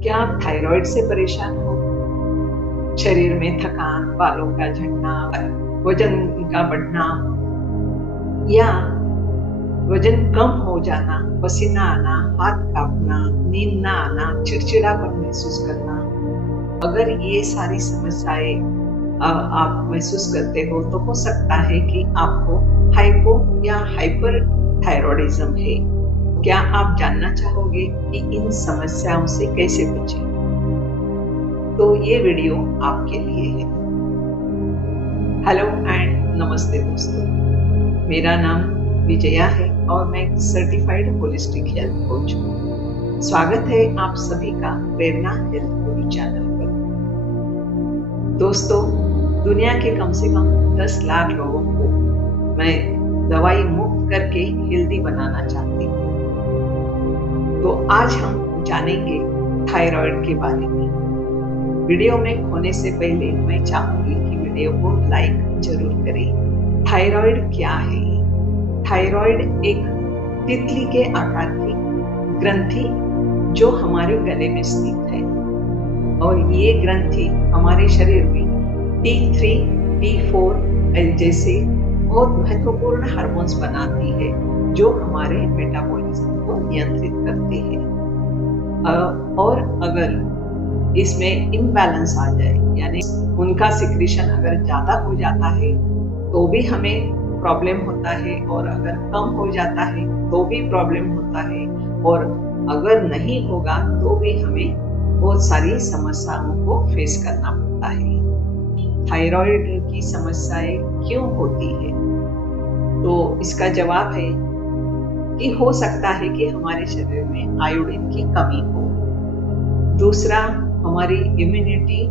क्या आप थायराइड से परेशान हो? शरीर में थकान, बालों का झड़ना, वजन का बढ़ना या वजन कम हो जाना, पसीना आना, हाथ कांपना, नींद ना आना, चिड़चिड़ापन महसूस करना। अगर ये सारी समस्याएं आप महसूस करते हो तो हो सकता है कि आपको हाइपो या हाइपर थायरॉयडिज्म है। क्या आप जानना चाहोगे कि इन समस्याओं से कैसे बचें? तो ये वीडियो आपके लिए है। हेलो एंड नमस्ते दोस्तों, मेरा नाम विजया है और मैं सर्टिफाइड होलिस्टिक हेल्थ कोच हूँ। स्वागत है आप सभी का प्रेरणा हेल्थ गुरु चैनल पर। दोस्तों, दुनिया के कम से कम 10 लाख लोगों को मैं दवाई मुक्त करके हेल्दी बनाना चाहती हूँ। तो आज हम जानेंगे थायराइड के बारे में। वीडियो में खोने से पहले मैं चाहूंगी कि वीडियो को लाइक जरूर करें। थायराइड क्या है? थायराइड एक तितली के आकार की ग्रंथि जो हमारे गले में स्थित है, और ये ग्रंथि हमारे शरीर में T3, T4 जैसे बहुत महत्वपूर्ण हार्मोन्स बनाती है जो हमारे मेटाबॉलिज्म को नियंत्रित करते हैं। और अगर इसमें इम्बैलेंस आ जाए, यानी उनका सिक्रीशन अगर ज्यादा हो जाता है तो भी हमें प्रॉब्लम होता है, और अगर कम हो जाता है तो भी प्रॉब्लम होता है, और अगर नहीं होगा तो भी हमें बहुत सारी समस्याओं को फेस करना पड़ता है। थायराइड की समस्याएं क्यों होती है? तो इसका जवाब है कि हो सकता है कि हमारे शरीर में आयोडीन की कमी हो। दूसरा, हमारी इम्यूनिटी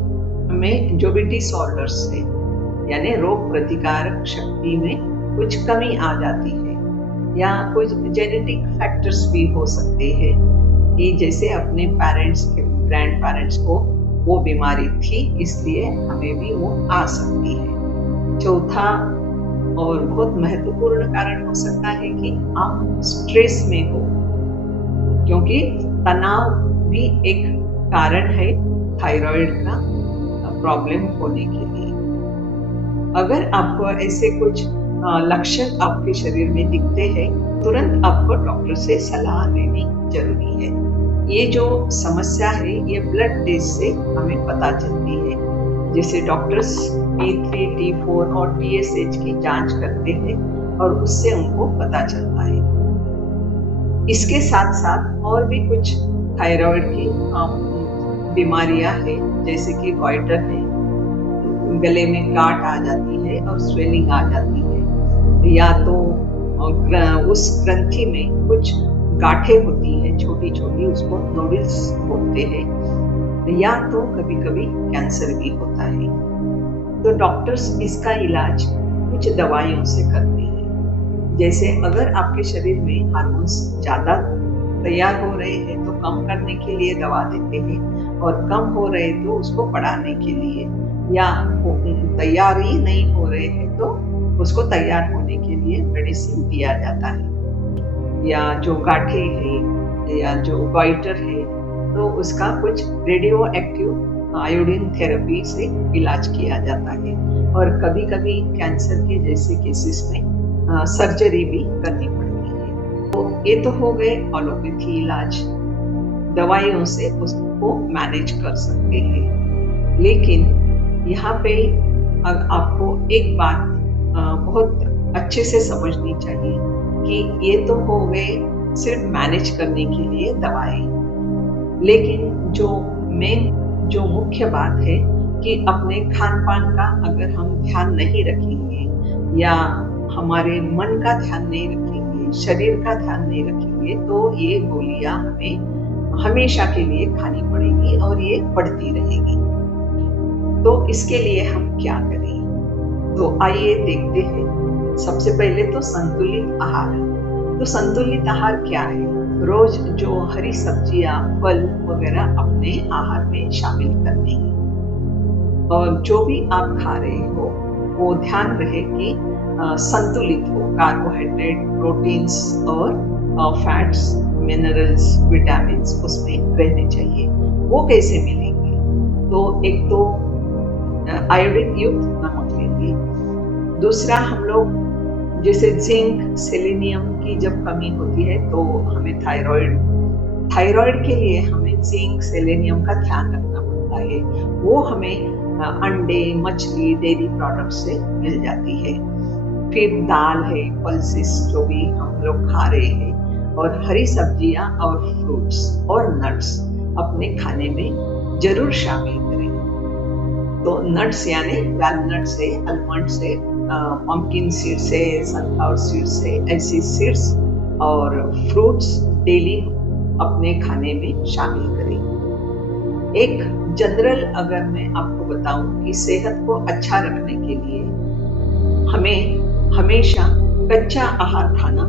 में जो भी डिसऑर्डर्स है, यानी रोग प्रतिकारक शक्ति में कुछ कमी आ जाती है, या कुछ जेनेटिक फैक्टर्स भी हो सकते हैं कि जैसे अपने पेरेंट्स के ग्रैंड पेरेंट्स को वो बीमारी थी इसलिए हमें भी वो आ सकती है। चौथा और बहुत महत्वपूर्ण कारण हो सकता है कि आप स्ट्रेस में हो, क्योंकि तनाव भी एक कारण है थायराइड का प्रॉब्लम होने के लिए। अगर आपको ऐसे कुछ लक्षण आपके शरीर में दिखते हैं, तुरंत आपको डॉक्टर से सलाह लेनी जरूरी है। ये जो समस्या है ये ब्लड टेस्ट से हमें पता चलती है, जैसे डॉक्टर्स T3, T4 और TSH की जांच करते हैं और उससे उनको पता चलता है। इसके साथ साथ और भी कुछ थायराइड की बीमारियां हैं, जैसे कि गॉइटर है, गले में गांठ आ जाती है और स्वेलिंग आ जाती है, या तो उस ग्रंथि में कुछ गांठें होती है छोटी छोटी, उसको नोडल्स बोलते हैं, या तो कभी कभी कैंसर भी होता है। तो डॉक्टर्स इसका इलाज कुछ दवाइयों से करते हैं। जैसे अगर आपके शरीर में हार्मोन्स ज्यादा तैयार हो रहे हैं तो कम करने के लिए दवा देते हैं, और कम हो रहे तो उसको बढ़ाने के लिए, या तैयार ही नहीं हो रहे हैं तो उसको तैयार होने के लिए मेडिसिन दिया जाता है। या जो गांठे है या जो गॉइटर है तो उसका कुछ रेडियो एक्टिव आयोडीन थेरेपी से इलाज किया जाता है, और कभी कभी कैंसर के जैसे केसेस में सर्जरी भी करनी पड़ती है। तो ये तो हो गए एलोपैथी इलाज, दवाइयों से उसको मैनेज कर सकते हैं। लेकिन यहाँ पे आपको एक बात बहुत अच्छे से समझनी चाहिए कि ये तो हो गए सिर्फ मैनेज करने के लिए दवाएं, लेकिन जो मुख्य बात है कि अपने खान पान का अगर हम ध्यान नहीं रखेंगे, या हमारे मन का ध्यान नहीं रखेंगे, शरीर का ध्यान नहीं रखेंगे, तो ये गोलियां हमें हमेशा के लिए खानी पड़ेगी और ये बढ़ती रहेगी। तो इसके लिए हम क्या करें? तो आइए देखते हैं। सबसे पहले तो संतुलित आहार। तो संतुलित आहार क्या है? रोज जो हरी सब्जियां, फल वगैरह अपने आहार में शामिल करने हैं, और जो भी आप खा रहे हो वो ध्यान रहे कि संतुलित हो, कार्बोहाइड्रेट, प्रोटीन्स और फैट्स मिनरल्स, विटामिन्स उसमें रहने चाहिए। वो कैसे मिलेंगे? तो एक तो आयोडीन युक्त नमक लेंगे। दूसरा, हम लोग जैसे जिंक, सेलेनियम की जब कमी होती है तो हमें थायराइड के लिए हमें जिंक, सेलेनियम का ध्यान रखना पड़ता है। वो हमें अंडे, मछली, डेयरी प्रोडक्ट से मिल जाती है। फिर दाल है, पल्सेस जो भी हम लोग खा रहे हैं, और हरी सब्जियां और फ्रूट्स और नट्स अपने खाने में जरूर शामिल करें। तो नट्स यानी वैलनट्स है, आलमंड्स है, पंपकिन सीड्स है, सनफ्लावर सीड्स है, ऐसी सीड्स और फ्रूट्स डेली अपने खाने में शामिल करें। एक जनरल अगर मैं आपको बताऊं कि सेहत को अच्छा रखने के लिए हमें हमेशा कच्चा आहार खाना,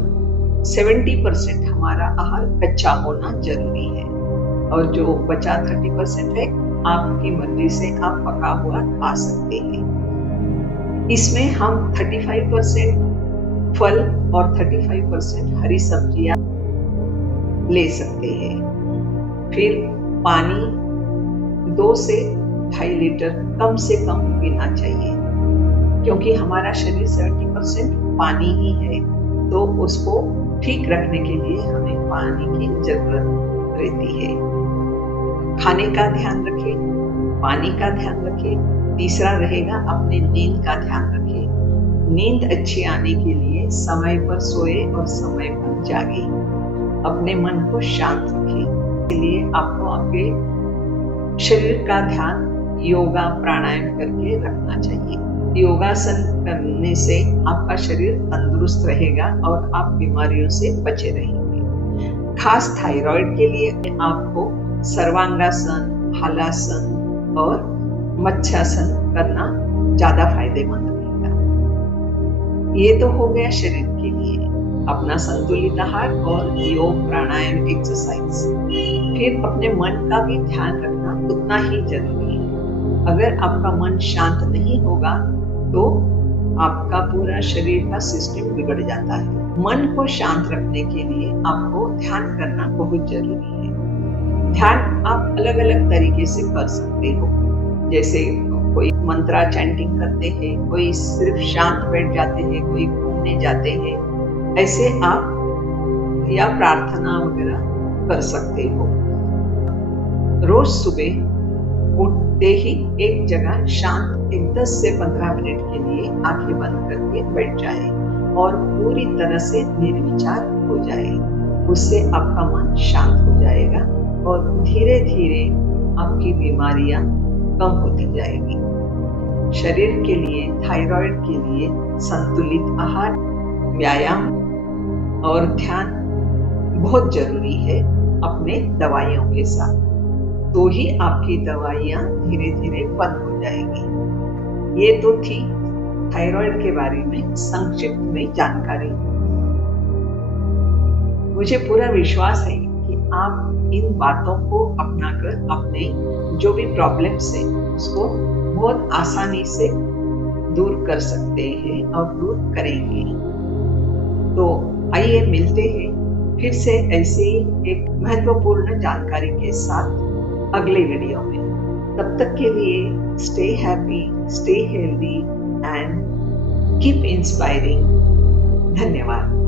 70% हमारा आहार कच्चा होना जरूरी है, और जो बचा 30% है आपकी मर्जी से आप पका हुआ खा सकते हैं। इसमें हम 35% फल और 35% हरी सब्जियां ले सकते हैं। फिर पानी 2 से 2.5 लीटर कम से कम पीना चाहिए, क्योंकि हमारा शरीर 70% पानी ही है, तो उसको ठीक रखने के लिए हमें पानी की जरूरत रहती है। खाने का ध्यान रखें, पानी का ध्यान रखें। तीसरा रहेगा अपने नींद का ध्यान रखें। नींद अच्छी आने के लिए समय पर सोए और समय पर जागे। अपने मन को शांत रखें। इसके लिए आपको आपके शरीर का ध्यान योगा, प्राणायाम करके रखना चाहिए। योगासन करने से आपका शरीर तंदुरुस्त रहेगा और आप बीमारियों से बचे रहेंगे। खास थायराइड के लिए आपको सर्वांगासन, हलासन और मत्स्यासन करना ज्यादा फायदेमंद रहेगा। ये तो हो गया शरीर के लिए अपना संतुलित आहार और योग, प्राणायाम, एक्सरसाइज। फिर अपने मन का भी ध्यान रखना उतना ही जरूरी है। अगर आपका मन शांत नहीं होगा तो आपका पूरा शरीर का सिस्टम बिगड़ जाता है। मन को शांत रखने के लिए आपको ध्यान करना बहुत जरूरी है। ध्यान आप अलग अलग तरीके से कर सकते हो, जैसे कोई मंत्रा चैंटिंग करते हैं, कोई सिर्फ शांत बैठ जाते हैं, कोई घूमने जाते हैं, ऐसे आप या प्रार्थना वगैरह कर सकते हो। रोज सुबह उठते ही एक जगह शांत एक 10 से 15 मिनट के लिए आंखें बंद करके बैठ जाए और पूरी तरह से निर्विचार हो जाए। उससे आपका मन शांत हो जाएगा और धीरे धीरे आपकी बीमारियां कम होती जाएगी। शरीर के लिए, थायराइड के लिए संतुलित आहार, व्यायाम और ध्यान बहुत जरूरी है अपने दवाइयों के साथ। तो ही आपकी दवाइयां धीरे धीरे बंद हो जाएगी। ये तो थी थायराइड के बारे में संक्षिप्त में जानकारी। मुझे पूरा विश्वास है कि आप इन बातों को अपनाकर अपने जो भी प्रॉब्लम्स है उसको बहुत आसानी से दूर कर सकते हैं और दूर करेंगे। तो आइए मिलते हैं फिर से ऐसे ही एक महत्वपूर्ण जानकारी के साथ अगले वीडियो में। तब तक के लिए stay happy, stay healthy and keep inspiring. धन्यवाद।